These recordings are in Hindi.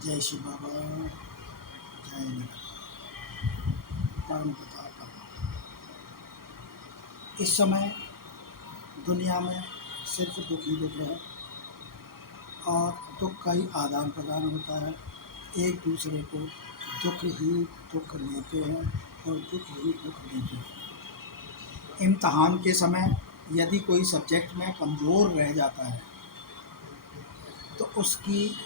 जय शिव बाबा। जय निरंतर परम पिता परमात्मा। इस समय दुनिया में सिर्फ दुख ही दुख है और दुख का ही आदान प्रदान होता है। एक दूसरे को दुख ही दुख लेते हैं और दुख ही दुख देते हैं। इम्तहान के समय यदि कोई सब्जेक्ट में कमज़ोर रह जाता है तो उसकी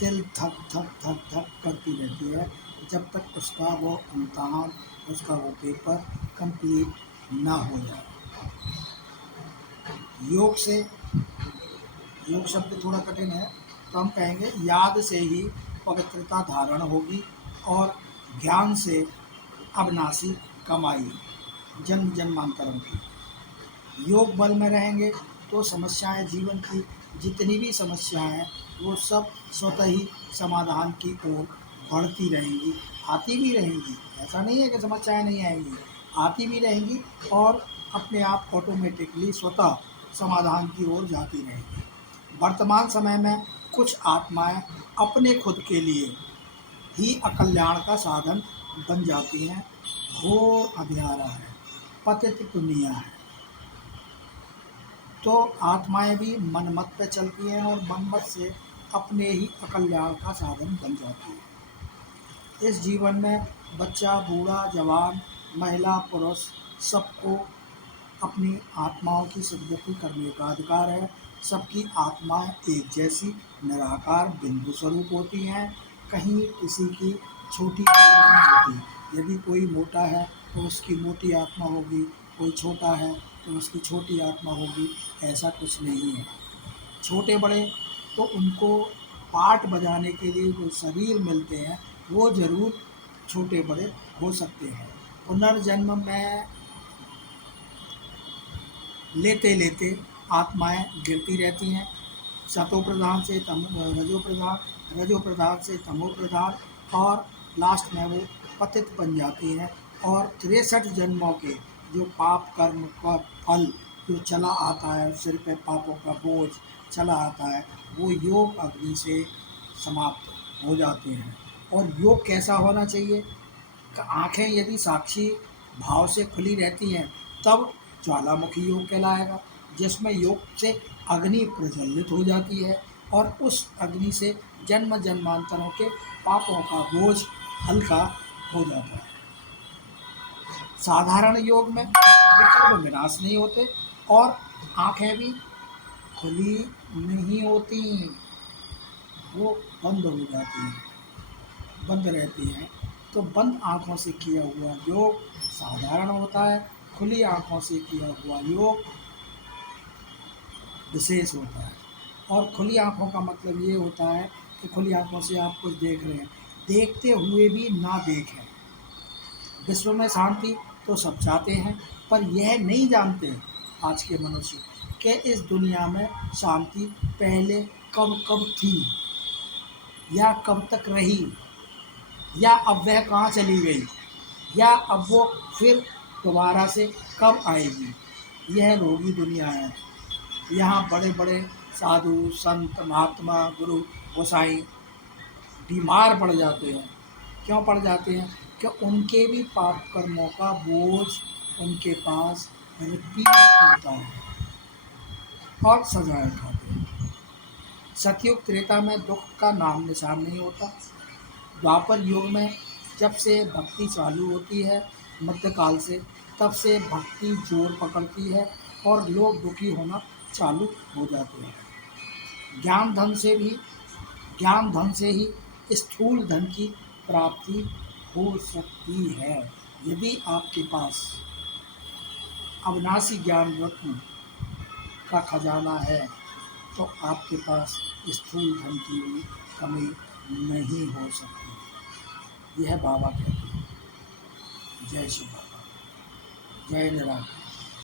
दिल धक धक धक धक करती रहती है जब तक उसका वो इम्तहान, उसका वो पेपर कंप्लीट ना हो जाए। योग शब्द थोड़ा कठिन है तो हम कहेंगे याद से ही पवित्रता धारण होगी और ज्ञान से अविनाशी कमाई जन्म जन्मांतरों की। योग बल में रहेंगे तो समस्याएं, जीवन की जितनी भी समस्याएं हैं वो सब स्वतः ही समाधान की ओर बढ़ती रहेंगी, आती भी रहेंगी। ऐसा नहीं है कि समस्याएं नहीं आएंगी, आती भी रहेंगी और अपने आप ऑटोमेटिकली स्वतः समाधान की ओर जाती रहेंगी। वर्तमान समय में कुछ आत्माएं अपने खुद के लिए ही अकल्याण का साधन बन जाती हैं। घोर अंधियारा है, पतित दुनिया है, तो आत्माएं भी मनमत पे चलती हैं और मनमत से अपने ही अकल्याण का साधन बन जाती है। इस जीवन में बच्चा, बूढ़ा, जवान, महिला, पुरुष सबको अपनी आत्माओं की सद्गति करने का अधिकार है। सबकी आत्माएं एक जैसी निराकार बिंदु स्वरूप होती हैं, कहीं किसी की छोटी नहीं होती। यदि कोई मोटा है तो उसकी मोटी आत्मा होगी, कोई छोटा है तो उसकी छोटी आत्मा होगी, ऐसा कुछ नहीं है। छोटे बड़े तो उनको पार्ट बजाने के लिए जो शरीर मिलते हैं वो ज़रूर छोटे बड़े हो सकते हैं। पुनर्जन्म में लेते लेते आत्माएं गिरती रहती हैं, सतो प्रधान से रजो प्रधान, रजो प्रधान से तमो प्रधान, और लास्ट में वो पतित बन जाती हैं। और 63 जन्मों के जो पाप कर्म का फल जो चला आता है, सिर पे पापों का बोझ चला आता है, वो योग अग्नि से समाप्त हो जाते हैं। और योग कैसा होना चाहिए? आँखें यदि साक्षी भाव से खुली रहती हैं तब ज्वालामुखी योग कहलाएगा, जिसमें योग से अग्नि प्रज्वलित हो जाती है और उस अग्नि से जन्म जन्मांतरों के पापों का बोझ हल्का हो जाता है। साधारण योग में विकर्म विनाश नहीं होते और आँखें भी खुली नहीं होती, वो बंद हो जाती हैं, बंद रहती हैं। तो बंद आँखों से किया हुआ योग साधारण होता है, खुली आँखों से किया हुआ योग विशेष होता है। और खुली आँखों का मतलब ये होता है कि खुली आँखों से आप कुछ देख रहे हैं, देखते हुए भी ना देखें। विश्व में शांति तो सब चाहते हैं, पर यह नहीं जानते आज के मनुष्य कि इस दुनिया में शांति पहले कब कब थी या कब तक रही, या अब वह कहाँ चली गई, या अब वो फिर दोबारा से कब आएगी। यह रोगी दुनिया है। यहाँ बड़े बड़े साधु, संत, महात्मा, गुरु, गोसाई बीमार पड़ जाते हैं। क्यों पड़ जाते हैं? कि उनके भी पाप कर्मों का बोझ उनके पास रिपीट होता है और सजाएं खाते हैं। सतयुग त्रेता में दुख का नाम निशान नहीं होता। द्वापर युग में जब से भक्ति चालू होती है, मध्यकाल से, तब से भक्ति जोर पकड़ती है और लोग दुखी होना चालू हो जाते हैं। ज्ञान धन से ही स्थूल धन की प्राप्ति हो सकती है। यदि आपके पास अविनाशी ज्ञान रत्न का खजाना है तो आपके पास स्थूल धन की भी कमी नहीं हो सकती। यह बाबा कहते हैं। जय शिव बाबा। जय निराकार।